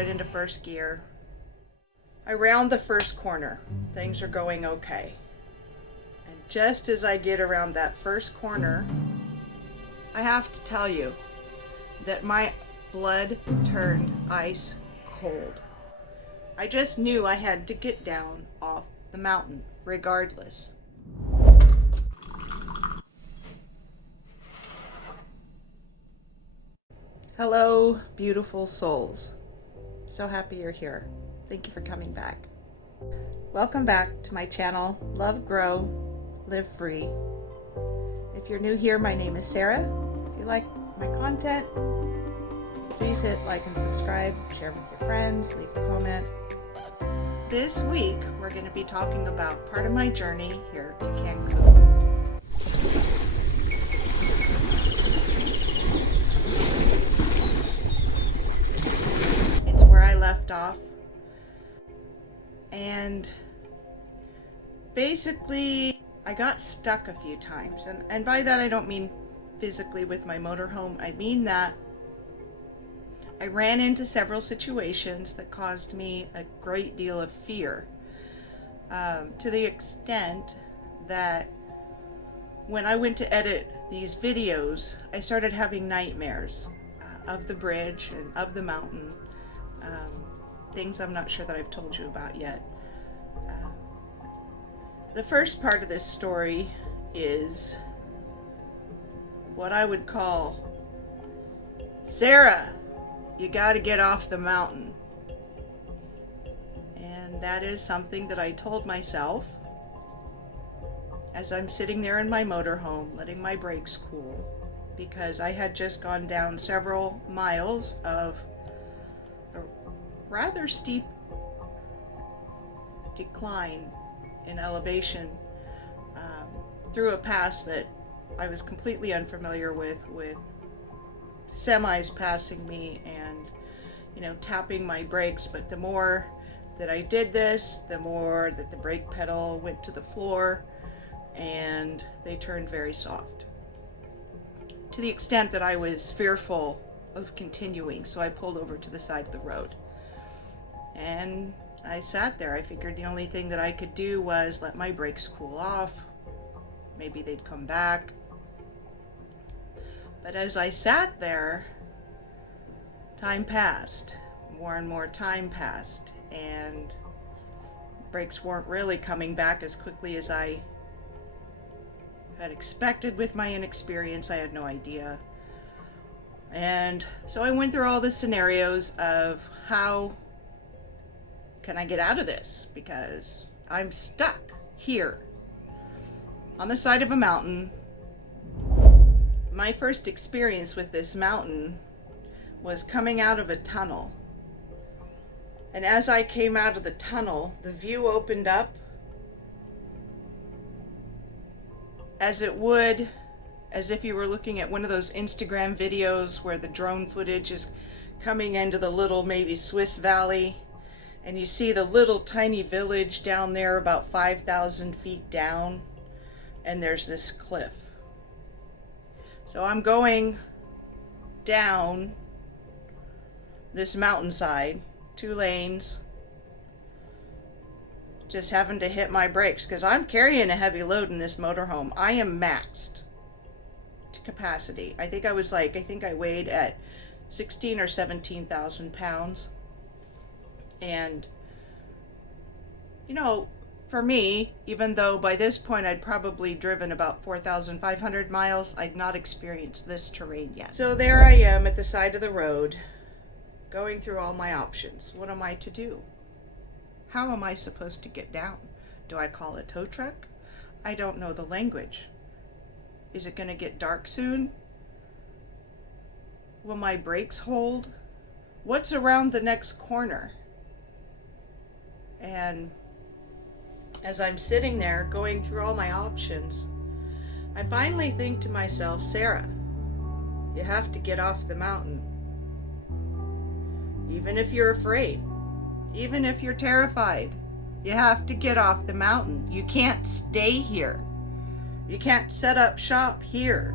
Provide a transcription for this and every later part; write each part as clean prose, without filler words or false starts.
it into first gear. I round the first corner. Things are going okay. And just as I get around that first corner, I have to tell you that my blood turned ice cold. I just knew I had to get down off the mountain regardless. Hello, beautiful souls. So happy you're here. Thank you for coming back. Welcome back to my channel, Love, Grow, Live Free. If you're new here, my name is Sarah. If you like my content, please hit like and subscribe, share with your friends, leave a comment. This week, we're going to be talking about part of my journey here to Cancun. It's where I left off. And basically, I got stuck a few times. And by that, I don't mean physically with my motorhome. I mean that I ran into several situations that caused me a great deal of fear, to the extent that when I went to edit these videos, I started having nightmares of the bridge and of the mountain, things I'm not sure that I've told you about yet. The first part of this story is what I would call, Sarah, you got to get off the mountain. And that is something that I told myself as I'm sitting there in my motorhome, letting my brakes cool, because I had just gone down several miles of a rather steep decline in elevation through a pass that I was completely unfamiliar with semis passing me and, tapping my brakes. But the more that I did this, the more that the brake pedal went to the floor and they turned very soft, to the extent that I was fearful of continuing. So I pulled over to the side of the road and I sat there. I figured the only thing that I could do was let my brakes cool off. Maybe they'd come back. But as I sat there, time passed. More and more time passed, and brakes weren't really coming back as quickly as I had expected with my inexperience. I had no idea. And so I went through all the scenarios of how can I get out of this, because I'm stuck here on the side of a mountain. My first experience with this mountain was coming out of a tunnel. And as I came out of the tunnel, the view opened up as it would, as if you were looking at one of those Instagram videos where the drone footage is coming into the little, maybe Swiss Valley, and you see the little tiny village down there about 5,000 feet down, and there's this cliff. So I'm going down this mountainside, 2 lanes, just having to hit my brakes because I'm carrying a heavy load in this motorhome. I am maxed to capacity. I think I weighed at 16 or 17,000 pounds. And, for me, even though by this point I'd probably driven about 4,500 miles, I'd not experienced this terrain yet. So there I am at the side of the road, going through all my options. What am I to do? How am I supposed to get down? Do I call a tow truck? I don't know the language. Is it going to get dark soon? Will my brakes hold? What's around the next corner? And as I'm sitting there going through all my options, I finally think to myself, Sarah, you have to get off the mountain. Even if you're afraid, even if you're terrified, you have to get off the mountain. You can't stay here. You can't set up shop here.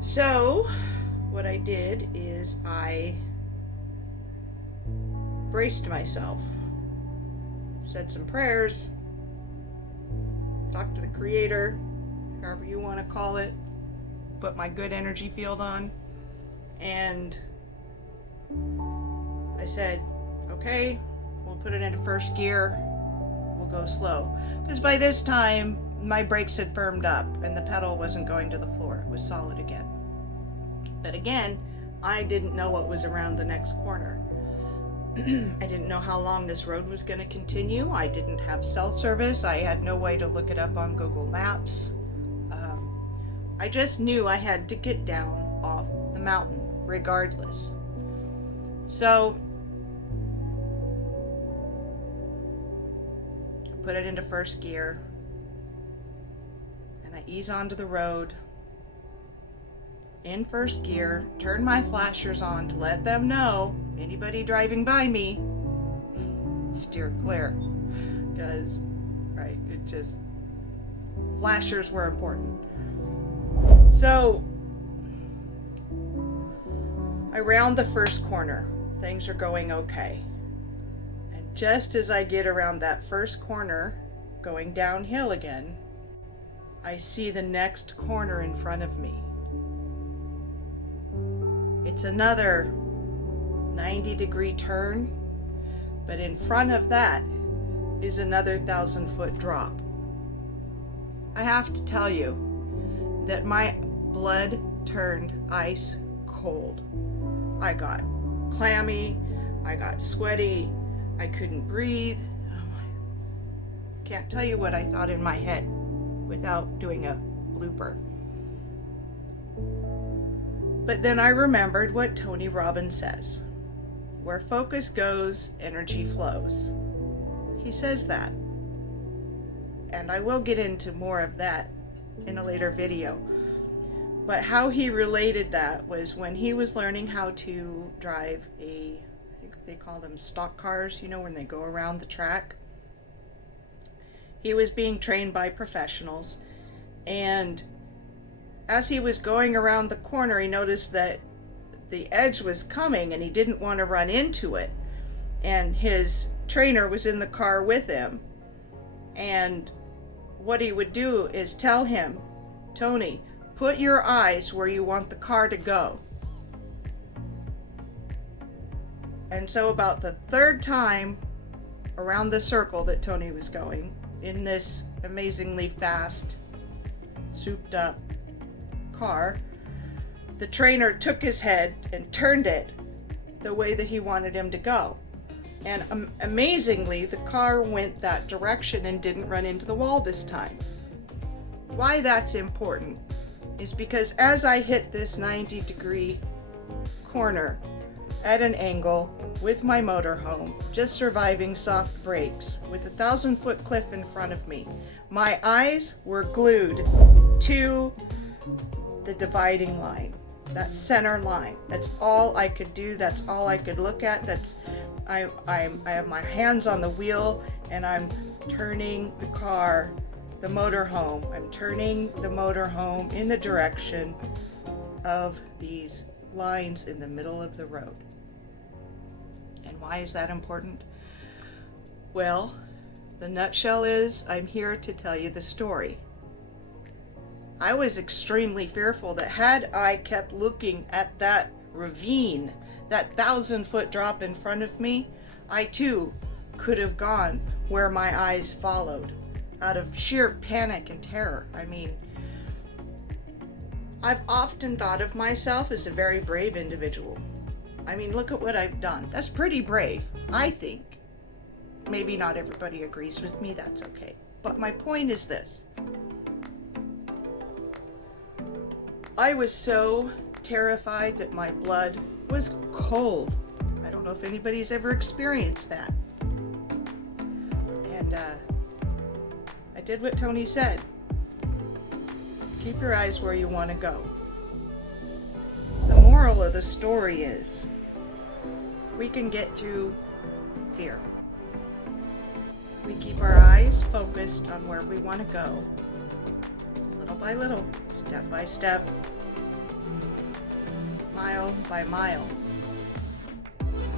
So what I did is I braced myself, said some prayers, talked to the Creator, however you want to call it, put my good energy field on, and I said, okay, we'll put it into first gear, we'll go slow. Because by this time, my brakes had firmed up and the pedal wasn't going to the floor, it was solid again. But again, I didn't know what was around the next corner. I didn't know how long this road was going to continue. I didn't have cell service. I had no way to look it up on Google Maps. I just knew I had to get down off the mountain regardless. So I put it into first gear and I ease onto the road in first gear, turn my flashers on to let them know, anybody driving by me, steer clear. Because, right, it just, flashers were important. So, I round the first corner. Things are going okay. And just as I get around that first corner, going downhill again, I see the next corner in front of me. It's another 90-degree turn, but in front of that is another 1,000-foot drop. I have to tell you that my blood turned ice cold. I got clammy, I got sweaty, I couldn't breathe. Can't tell you what I thought in my head without doing a blooper. But then I remembered what Tony Robbin says. Where focus goes, energy flows. He says that. And I will get into more of that in a later video. But how he related that was when he was learning how to drive I think they call them stock cars, you know, when they go around the track. He was being trained by professionals, and as he was going around the corner, he noticed that the edge was coming and he didn't want to run into it. And his trainer was in the car with him. And what he would do is tell him, Tony, put your eyes where you want the car to go. And so about the third time around the circle that Tony was going, in this amazingly fast, souped up car, the trainer took his head and turned it the way that he wanted him to go. And amazingly, the car went that direction and didn't run into the wall this time. Why that's important is because as I hit this 90-degree corner at an angle with my motorhome, just surviving soft brakes with a 1,000-foot cliff in front of me, my eyes were glued to the dividing line, that center line. That's all I could do. That's all I could look at. I have my hands on the wheel and I'm turning the car, the motorhome. I'm turning the motorhome in the direction of these lines in the middle of the road. And why is that important? Well, the nutshell is I'm here to tell you the story. I was extremely fearful that had I kept looking at that ravine, that 1,000-foot drop in front of me, I too could have gone where my eyes followed out of sheer panic and terror. I mean, I've often thought of myself as a very brave individual. I mean, look at what I've done. That's pretty brave, I think. Maybe not everybody agrees with me, that's okay. But my point is this. I was so terrified that my blood was cold. I don't know if anybody's ever experienced that. And I did what Tony said. Keep your eyes where you want to go. The moral of the story is we can get through fear. We keep our eyes focused on where we want to go, little by little, step by step, mile by mile.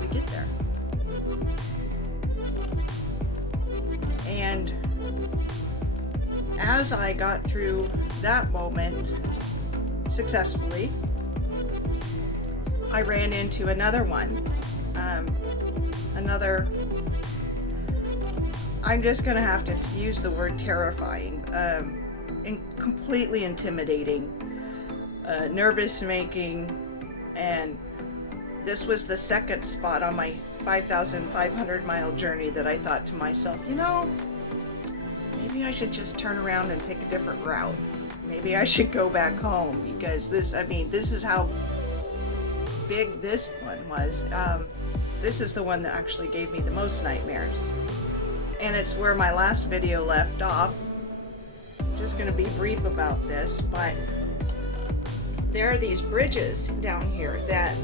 We get there. And as I got through that moment successfully, I ran into another one. I'm just gonna have to use the word terrifying, and completely intimidating, nervous making, and this was the second spot on my 5,500 mile journey that I thought to myself, maybe I should just turn around and pick a different route. Maybe I should go back home, because this is how big this one was. This is the one that actually gave me the most nightmares. And it's where my last video left off. I'm just going to be brief about this, but there are these bridges down here that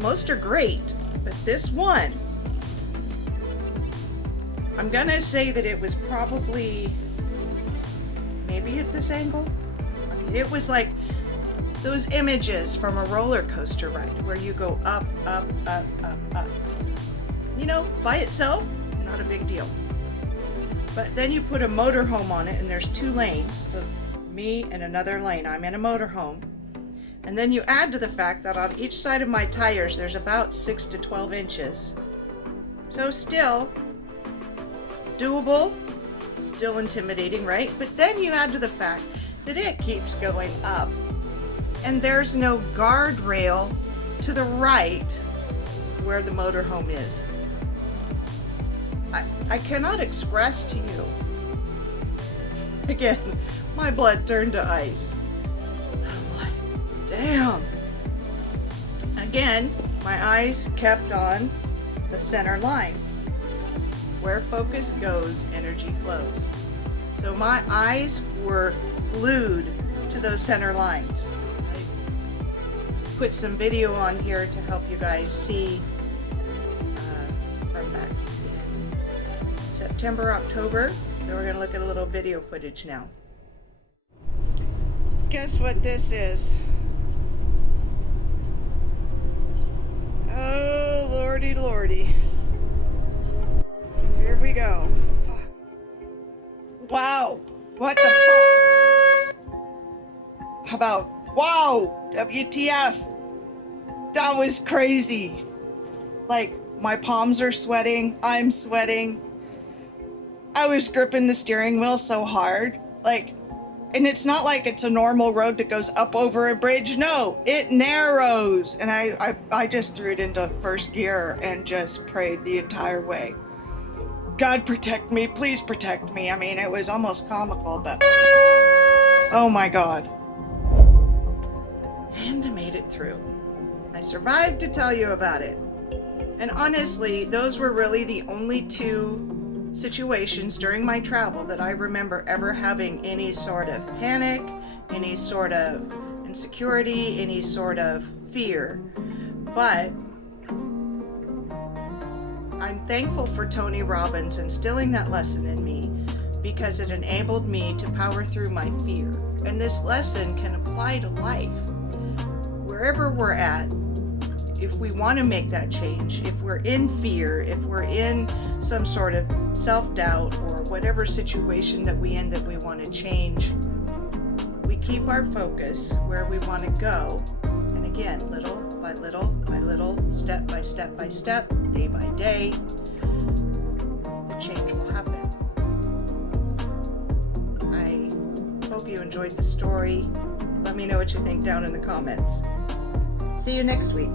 most are great, but this one, I'm going to say that it was probably maybe at this angle. It was like those images from a roller coaster ride where you go up, up, up, up, up. By itself, not a big deal. But then you put a motorhome on it, and there's 2 lanes, so me and another lane. I'm in a motorhome. And then you add to the fact that on each side of my tires, there's about 6 to 12 inches. So still doable, still intimidating, right? But then you add to the fact that it keeps going up, and there's no guardrail to the right where the motorhome is. I cannot express to you. Again, my blood turned to ice. I'm like, damn. Again, my eyes kept on the center line. Where focus goes, energy flows. So my eyes were glued to those center lines. I put some video on here to help you guys see from back in September, October. So we're going to look at a little video footage now. Guess what this is? Oh, lordy, lordy. Here we go. Wow. What the fuck? How about, wow, WTF. That was crazy. Like, my palms are sweating. I'm sweating. I was gripping the steering wheel so hard. Like, and it's not like it's a normal road that goes up over a bridge. No, it narrows. And I just threw it into first gear and just prayed the entire way. God protect me, please protect me. I mean, it was almost comical, but oh my God. And I made it through. I survived to tell you about it. And honestly, those were really the only 2 situations during my travel that I remember ever having any sort of panic, any sort of insecurity, any sort of fear. But I'm thankful for Tony Robbins instilling that lesson in me, because it enabled me to power through my fear. And this lesson can apply to life. Wherever we're at, if we want to make that change, if we're in fear, if we're in some sort of self-doubt or whatever situation that we want to change, we keep our focus where we want to go. And again, little by little by little, step by step by step, day by day, the change will happen. I hope you enjoyed the story. Let me know what you think down in the comments. See you next week.